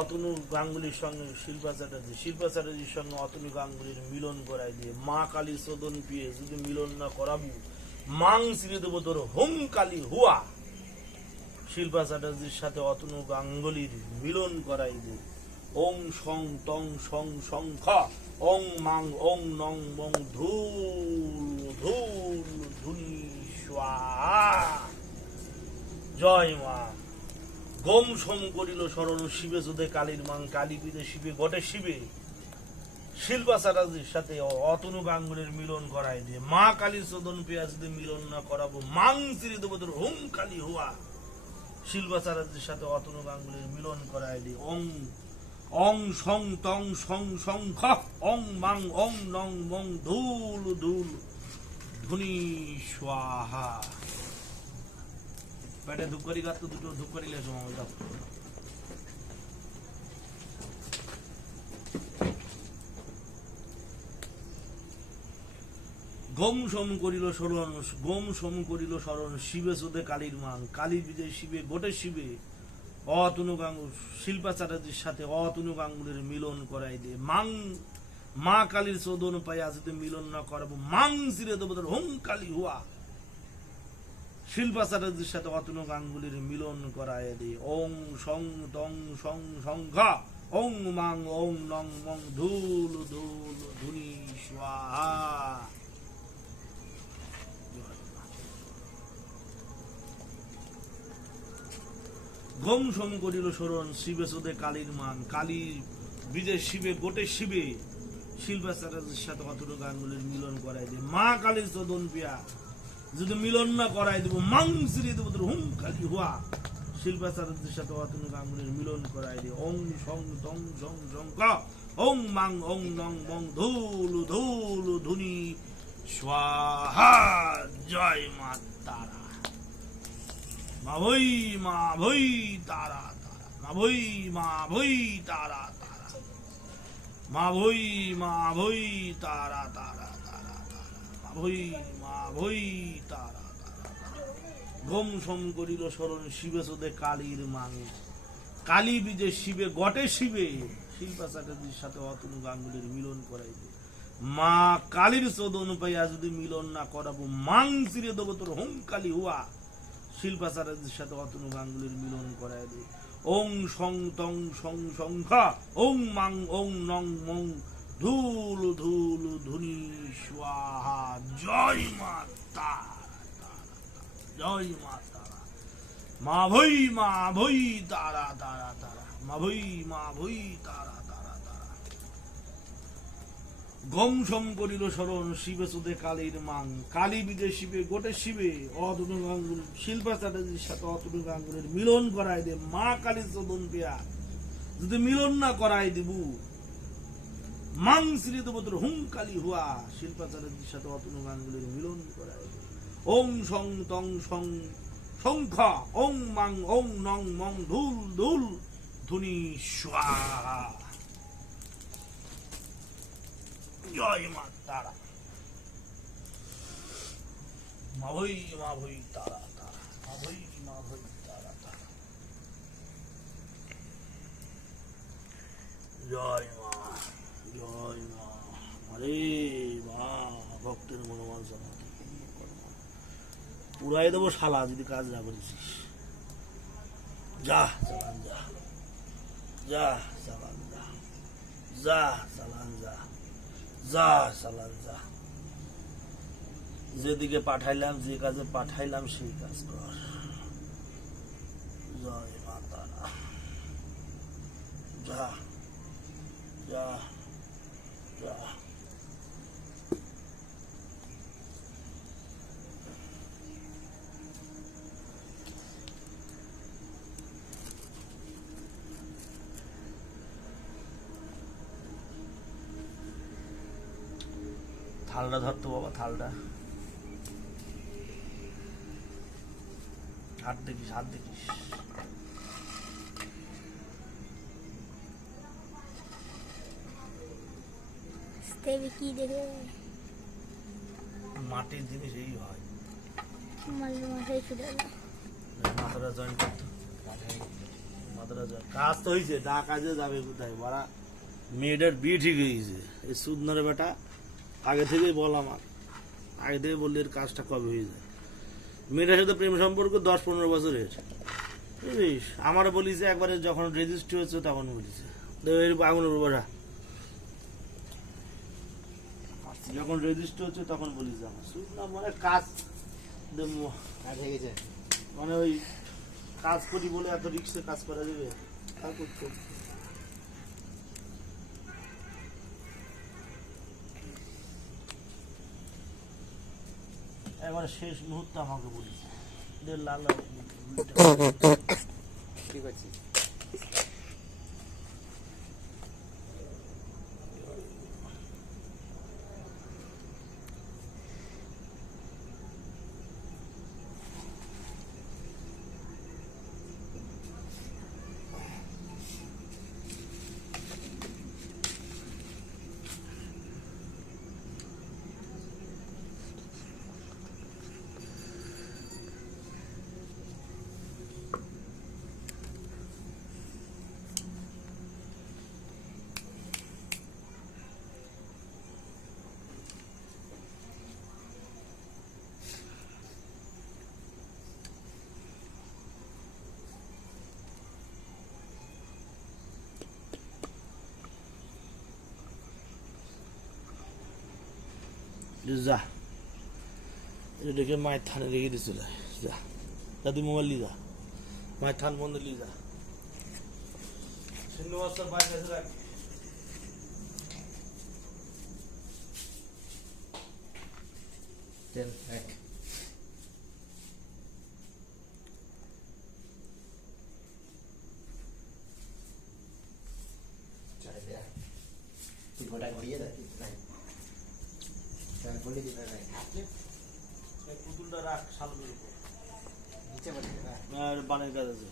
অতনু গাঙ্গুলির সঙ্গে শিল্পা চ্যাটার্জির সঙ্গে অতনু গাঙ্গুলির মিলন করাই দিয়ে মা কালী চোদন পিয়ে যদি মিলন না করাবো মাং ছিঁড়ে দেবো তোর হোম কালী হুয়া। শিল্পা চ্যাটার্জির সাথে অতনু গাঙ্গুলির মিলন করাই দিয়ে ওং সং তং সং সং খ ওং মাং ওং নং মং ধুল ধুল ধুনি স্বাহা। জয় মা। গম সম করিল স্মরণ শিবে যুদে কালীর মাং কালী বিদে শিবে গটে শিবে। শিল্পা চ্যাটার্জির সাথে অতনু গাঙ্গুলির মিলন করাই দিয়ে মা কালীর চোদন পেঁয়াজ দিয়ে মিলন না করাবো মাং চিরে দেবো তোর হোম কালী হুয়া। শিল্পা চ্যাটার্জির সাথে অতনু গাঙ্গুলির মিলন করাই দিয়ে ওং অং সং তং সং সং খ অং মাং অং নং মং ধুল ধুল ধুনি স্বাহা। পেটে ধূপকারি গাছ তো দুটো ধূপকারি লেছো মামা দাও। গম সম করিল স্মরণ গম সম করিল স্মরণ শিবে চোদে কালীর মাং কালী বিজয় শিবে গোটে শিবে। অতনু গাঙ্গুল শিল্পা চ্যাটার্জির সাথে অতনু গাঙ্গুলির মিলন করাই দিয়ে মাং মা কালীর চোদন পাইয়া যদি মিলন না করাবো মাং চিরে দেবো তোর হোম কালী হুয়া। শিল্পা চ্যাটার্জির সাথে অতনু গাঙ্গুলির মিলন করায় দিয়ে ওং সং তং সং সং ঘ ওং মাং ওং নং মং ধুল ধুল ধুনি স্বাহা। গম সম করিল স্মরণ শিবে চোদে কালীর মান কালী বিজয় শিবে গোটে শিবে। শিল্পা চ্যাটার্জির সাথে অতনু গাঙ্গুলির মিলন করাই দিয়ে মা কালীর চোদন পিয়া যদি মিলন না করাই দেবো মাং চিরিয়ে দেবো তোর হুম কালী হুয়া। শিল্পা চ্যাটার্জির সাথে অতনু গাঙ্গুলির মিলন করাই দিয়ে ওং সং তং সং সং ক ওং মাং ওং নং মং ধুল ধুল ধুনি স্বাহা। জয় মা তারা। মা ভৈ মা ভৈ তারা তারা মা ভৈ মা ভৈ তারা তারা মা ভৈ মা ভৈ তারা তারা তারা তারা মা ভৈ মা ভৈ তারা তারা তারা। গম সম করিল স্মরণ শিবে চোদে কালীর মাং কালী বিজে শিবে গটে শিবে। শিল্পা চ্যাটার্জির সাথে অতনু গাঙ্গুলির মিলন করাই দিয়ে মা কালীর চোদন পাইয়া যদি মিলন না করাবো মাং চিরে দেবো তোর হোম কালী হুয়া। শিল্পা চ্যাটার্জির সাথে অতনু গাঙ্গুলির মিলন করায় দিয়ে ওং সং তং সং সং খ ওং মাং ওং নং মং ধুল ধুল ধুনি স্বাহা। জয় মা তারা জয় মা তারা। মা ভৈ তারা তারা তারা মা ভৈ তারা তারা তারা। গম সম করিল স্মরণ শিবে চোদে কালীর মাং কালী বিজয় শিবে গোটে শিবে। অতনু গাঙ্গুল শিল্পা চ্যাটার্জির সাথে অতনু গাঙ্গুলির মিলন করাই দে মা কালীর চোদন পেয়া যদি মিলন না করাই দিব মাং শ্রী দেব তোর হুম কালী হুয়া। শিল্পা চ্যাটার্জির সাথে অতনু গাঙ্গুলির মিলন করাই দে ওং সং তং সং সংখ ওং মাং ওং নং মং ধুল ধুল ধুনি স্বাহা। জয় মা তারা। মা ভৈ তারা তারা মা ভৈ তারা তারা। জয় মা আরে মা ভক্তের মনোবাঞ্ছনা পুরাই দেবো শালা যদি কাজ না করেছিস। যা চালান যা যা চালান যা যা চালান যা যা চালান যা। যেদিকে পাঠাইলাম যে কাজে পাঠাইলাম সেই কাজ কর। জয় মা তারা। যা যা যা। থালটা ধরতো বাবা থালটা। হাত দেখিস কি দেখে মাটির জিনিস এই হয়। মাথায় ছুটে মাথাটা জয়েন করতো মাদ্রাসা কাজ তো হয়েছে, না কাজে যাবে কোথায় বাড়া? মেয়েটার বিয়ে ঠিক হয়ে গেছে। এই সুদনারে বেটা আগে থেকেই বল, আমার আগে থেকে বললে এর কাজটা কবে হয়ে যায়। মেয়েটার সাথে প্রেম সম্পর্ক 10-15 বছরের, বুঝিস? আমারও বলিছে একবারে যখন রেজিস্ট্রি হয়েছে তখন বলিছে আগুনের বাড়া, যখন রেজিস্ট্রি হচ্ছে তখন বলিছে আমার সুদনা মানে কাজ হয়ে গেছে। মানে ওই কাজ করি বলে এত রিক্সে কাজ করা যাবে? তা করতে একবার শেষ মুহূর্তে আমাকে বলিছে লাল কি করছিস? যা, এটা দেখে মায়ের থানে রেখে দিছিল। যা যা, তুই মোবাইল নিয়ে যা, মায়ের থান বন্ধ নিয়ে যা। সিন্ধুবাস্তার বাইরে কাছে রাখ। এক তুই গোটা ঘুরিয়ে দেখ বলে দিতে পুতুলটা রাখ সামনের উপর, নিচে বলে আর বানের কাজ আছে।